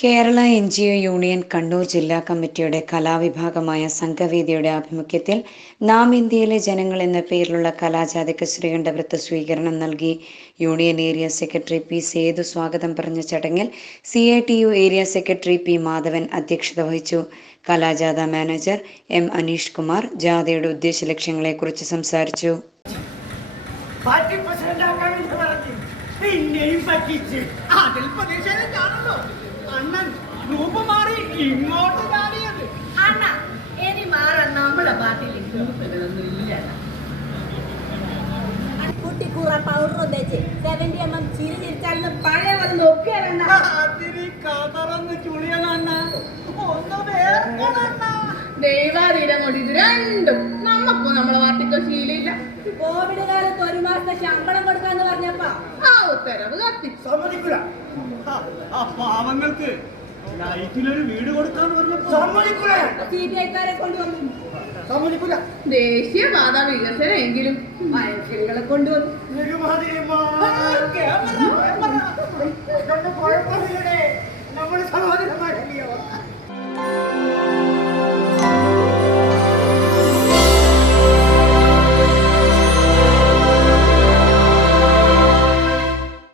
Kerala N G O union Kannur ജില്ലാ കമ്മിറ്റിയുടെ കലാവിഭാഗമായ സംഘവേദിയുടെ ആഭിമുഖ്യത്തിൽ നാം ഇന്ത്യയിലെ ജനങ്ങൾ എന്ന പേരിലുള്ള കലാജാഥയ്ക്ക് ശ്രീകണ്ഠപുരത്ത് സ്വീകരണം നൽകി. Union area secretary P Sethu സ്വാഗതം പറഞ്ഞ ചടങ്ങിൽ C I T U area secretary P Madhavan അധ്യക്ഷത വഹിച്ചു. കലാജാഥ മാനേജർ എം അനീഷ് കുമാർ ജാഥയുടെ ഉദ്ദേശ ലക്ഷ്യങ്ങളെക്കുറിച്ച് സംസാരിച്ചു. പിന്നെയും പറ്റിച്ച്. അതിൽ പ്രതിഷേധം കാണുന്നു. അണ്ണൻ രൂപം മാറി ഇങ്ങോട്ട് ചാടിയത്. അണ്ണ ഇനി മാറാൻ നമ്മളെ പാർട്ടിയിൽ കുട്ടിക്കൂറ പൗഡർ തേച്ച് സെവന്റി എം എം ചിരി ചിരിച്ചാലും പഴയ പോലെ നോക്കുകയല്ല അതിന് കതറന്ന് ചുളിയനണ്ണ ഒന്ന് വേർക്കണണ്ണ ദൈവാധീനം കൊണ്ട് ഇത് രണ്ടും. നമുക്കും നമ്മളെ പാർട്ടിക്കോ ശീലില്ല കോവിഡ് കാലത്ത് ഒരു മാസത്തെ ശമ്പളം കൊടുക്കാന്ന് പറഞ്ഞപ്പോ ഉത്തരവ് കത്തി സമ്മതിക്കൂല. ആ പാവങ്ങൾക്ക് ലൈറ്റിലൊരു വീട് കൊടുക്കാന്ന് പറഞ്ഞപ്പോ സമ്മതിക്കൂല. സി ബി ഐക്കാരെ കൊണ്ടുവന്നു. സമ്മതിക്കൂല. ദേശീയപാത വികസനം എങ്കിലും മയക്കിളികളെ കൊണ്ടുവന്നു.